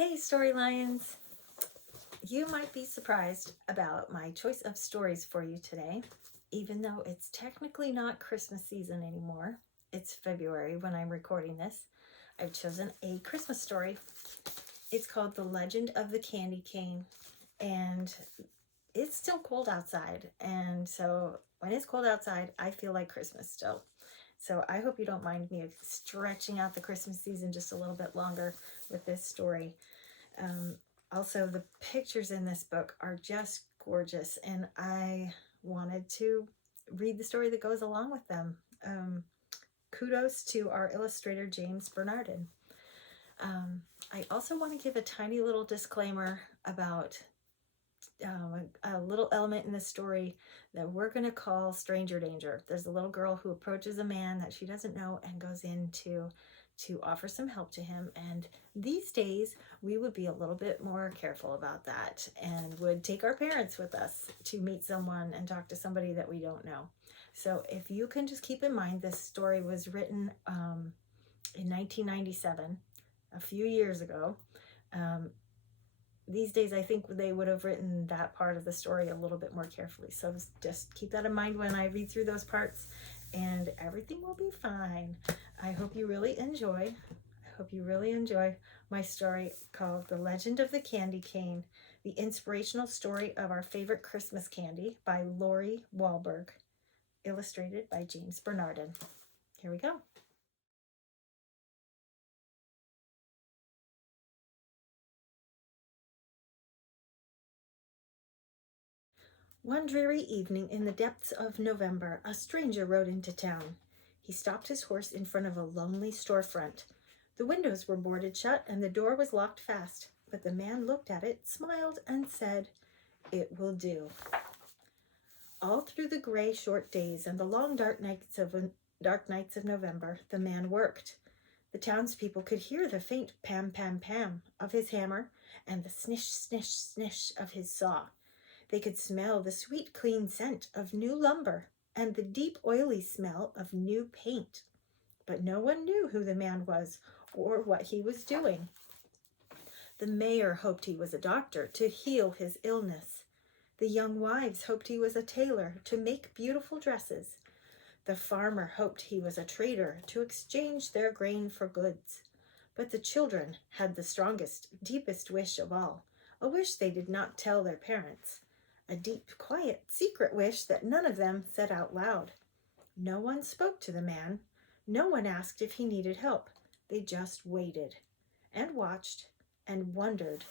Hey, Story Lions! You might be surprised about my choice of stories for you today, even though it's technically not Christmas season anymore. It's February when I'm recording this. I've chosen a Christmas story. It's called The Legend of the Candy Cane, and it's still cold outside. And so when it's cold outside, I feel like Christmas still. So I hope you don't mind me stretching out the Christmas season just a little bit longer with this story. Um, Also, the pictures in this book are just gorgeous, and I wanted to read the story that goes along with them. Kudos to our illustrator, James Bernardin. I also want to give a tiny little disclaimer about a little element in the story that we're going to call stranger danger. There's a little girl who approaches a man that she doesn't know and goes in to offer some help to him. And these days, we would be a little bit more careful about that and would take our parents with us to meet someone and talk to somebody that we don't know. So if you can just keep in mind, this story was written in 1997, a few years ago. These days, I think they would have written that part of the story a little bit more carefully. So just keep that in mind when I read through those parts, and everything will be fine. I hope you really enjoy. My story called The Legend of the Candy Cane, the inspirational story of our favorite Christmas candy by Lori Walburg, illustrated by James Bernardin. Here we go. One dreary evening in the depths of November, a stranger rode into town. He stopped his horse in front of a lonely storefront. The windows were boarded shut and the door was locked fast, but the man looked at it, smiled, and said, "It will do." All through the gray short days and the long dark nights of November, the man worked. The townspeople could hear the faint pam pam pam of his hammer and the snish snish snish of his saw. They could smell the sweet, clean scent of new lumber and the deep, oily smell of new paint. But no one knew who the man was or what he was doing. The mayor hoped he was a doctor to heal his illness. The young wives hoped he was a tailor to make beautiful dresses. The farmer hoped he was a trader to exchange their grain for goods. But the children had the strongest, deepest wish of all, a wish they did not tell their parents. A deep, quiet, secret wish that none of them said out loud. No one spoke to the man. No one asked if he needed help. They just waited and watched and wondered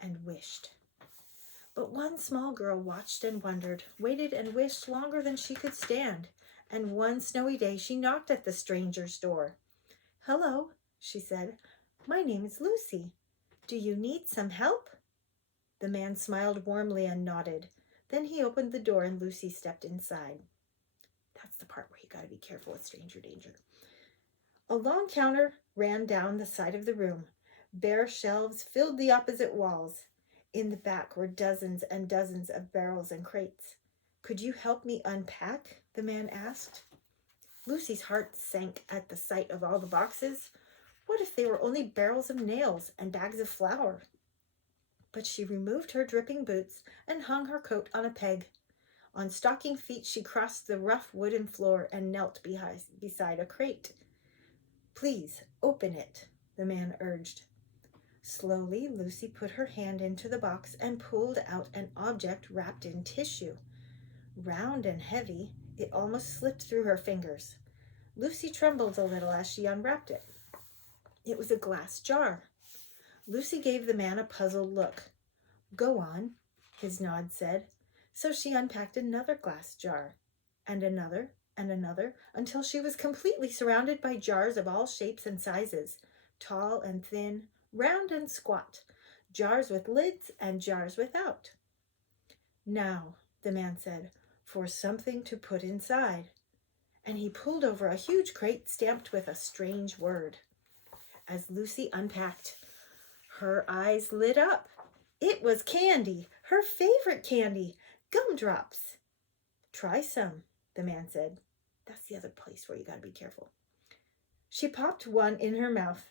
and wished. But one small girl watched and wondered, waited and wished longer than she could stand. And one snowy day she knocked at the stranger's door. "Hello," she said. "My name is Lucy. Do you need some help?" The man smiled warmly and nodded. Then he opened the door and Lucy stepped inside. That's the part where you got to be careful with stranger danger. A long counter ran down the side of the room. Bare shelves filled the opposite walls. In the back were dozens and dozens of barrels and crates. "Could you help me unpack?" the man asked. Lucy's heart sank at the sight of all the boxes. What if they were only barrels of nails and bags of flour? But she removed her dripping boots and hung her coat on a peg. On stocking feet, she crossed the rough wooden floor and knelt beside a crate. "Please, open it," the man urged. Slowly, Lucy put her hand into the box and pulled out an object wrapped in tissue. Round and heavy, it almost slipped through her fingers. Lucy trembled a little as she unwrapped it. It was a glass jar. Lucy gave the man a puzzled look. "Go on," his nod said. So she unpacked another glass jar, and another, until she was completely surrounded by jars of all shapes and sizes, tall and thin, round and squat, jars with lids and jars without. "Now," the man said, "for something to put inside." And he pulled over a huge crate stamped with a strange word. As Lucy unpacked, her eyes lit up. It was candy, her favorite candy, gumdrops. "Try some," the man said. That's the other place where you got to be careful. She popped one in her mouth.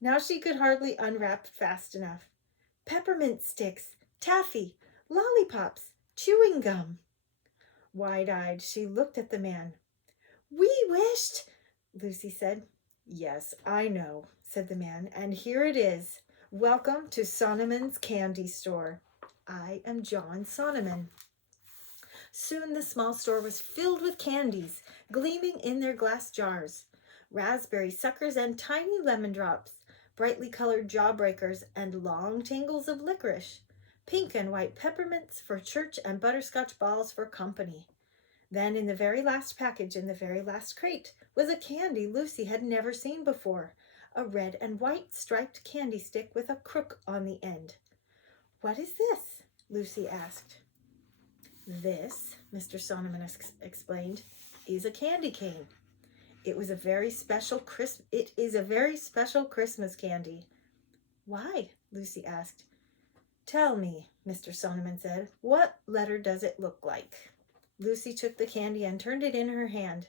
Now she could hardly unwrap fast enough. Peppermint sticks, taffy, lollipops, chewing gum. Wide-eyed, she looked at the man. We wished, Lucy said. Yes, I know, said the man, and here it is. Welcome to Sonneman's Candy Store. I am John Sonneman. Soon the small store was filled with candies, gleaming in their glass jars. Raspberry suckers and tiny lemon drops, brightly colored jawbreakers, and long tangles of licorice. Pink and white peppermints for church and butterscotch balls for company. Then in the very last package, in the very last crate, was a candy Lucy had never seen before, a red and white striped candy stick with a crook on the end. What is this? Lucy asked. This, Mr. Sonneman explained, is a candy cane. It is a very special Christmas candy. Why? Lucy asked. Tell me, Mr. Sonneman said, what letter does it look like? Lucy took the candy and turned it in her hand.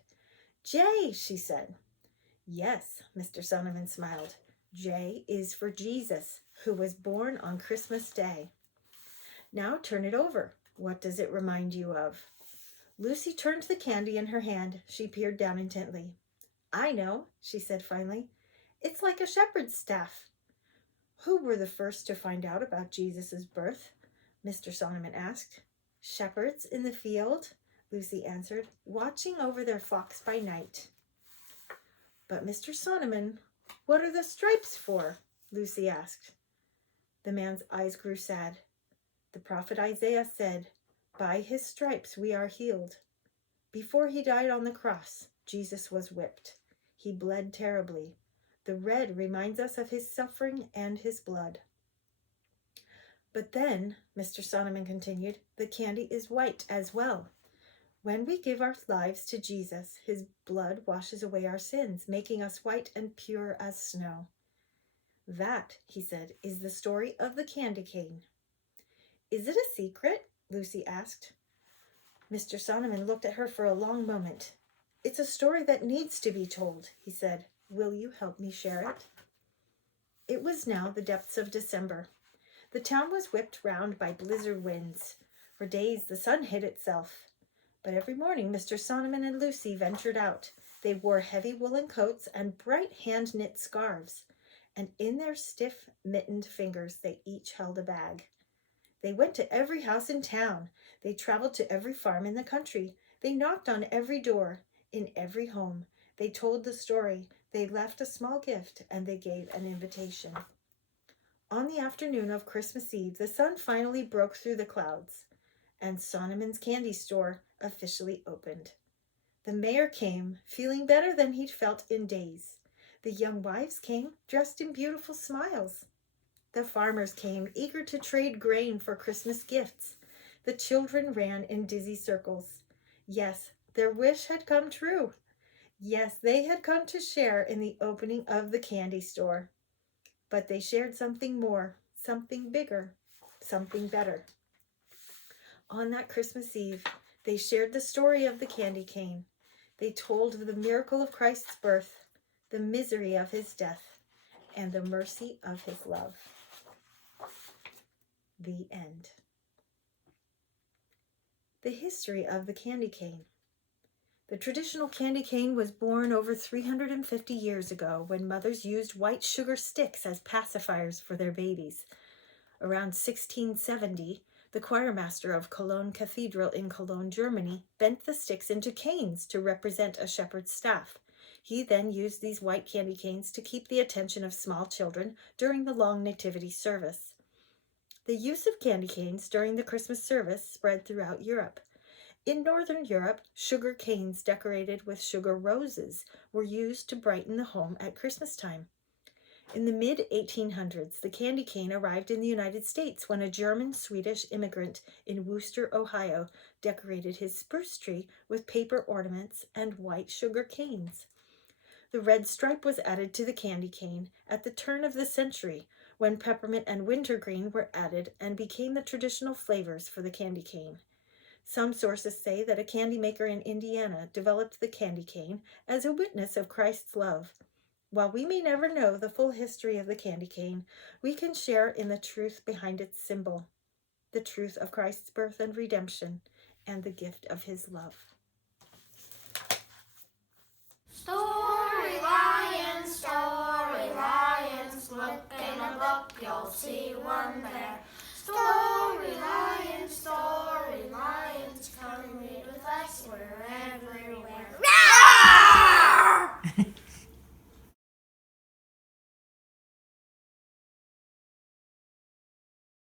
J, she said. Yes, Mr. Sonneman smiled. J is for Jesus, who was born on Christmas Day. Now turn it over. What does it remind you of? Lucy turned the candy in her hand. She peered down intently. I know, she said finally. It's like a shepherd's staff. Who were the first to find out about Jesus' birth? Mr. Sonneman asked. Shepherds in the field, Lucy answered, watching over their flocks by night. But Mr. Sonneman, what are the stripes for? Lucy asked. The man's eyes grew sad. The prophet Isaiah said, by his stripes we are healed. Before he died on the cross, Jesus was whipped. He bled terribly. The red reminds us of his suffering and his blood. But then, Mr. Sonneman continued, the candy is white as well. When we give our lives to Jesus, his blood washes away our sins, making us white and pure as snow. That, he said, is the story of the candy cane. Is it a secret? Lucy asked. Mr. Sonneman looked at her for a long moment. It's a story that needs to be told, he said. Will you help me share it? It was now the depths of December. The town was whipped round by blizzard winds. For days the sun hid itself. But every morning Mr. Sonneman and Lucy ventured out. They wore heavy woolen coats and bright hand-knit scarves, and in their stiff, mittened fingers they each held a bag. They went to every house in town. They traveled to every farm in the country. They knocked on every door, in every home. They told the story. They left a small gift, and they gave an invitation. On the afternoon of Christmas Eve, the sun finally broke through the clouds, and Sonneman's candy store officially opened. The mayor came, feeling better than he'd felt in days. The young wives came, dressed in beautiful smiles. The farmers came, eager to trade grain for Christmas gifts. The children ran in dizzy circles. Yes, their wish had come true. Yes, they had come to share in the opening of the candy store. But they shared something more, something bigger, something better. On that Christmas Eve, they shared the story of the candy cane. They told of the miracle of Christ's birth, the misery of his death, and the mercy of his love. The end. The history of the candy cane. The traditional candy cane was born over 350 years ago when mothers used white sugar sticks as pacifiers for their babies. Around 1670, the choirmaster of Cologne Cathedral in Cologne, Germany, bent the sticks into canes to represent a shepherd's staff. He then used these white candy canes to keep the attention of small children during the long nativity service. The use of candy canes during the Christmas service spread throughout Europe. In Northern Europe, sugar canes decorated with sugar roses were used to brighten the home at Christmas time. In the mid-1800s, the candy cane arrived in the United States when a German-Swedish immigrant in Wooster, Ohio, decorated his spruce tree with paper ornaments and white sugar canes. The red stripe was added to the candy cane at the turn of the century, when peppermint and wintergreen were added and became the traditional flavors for the candy cane. Some sources say that a candy maker in Indiana developed the candy cane as a witness of Christ's love. While we may never know the full history of the candy cane, we can share in the truth behind its symbol, the truth of Christ's birth and redemption, and the gift of his love. Story lions, look in a book, you'll see one there.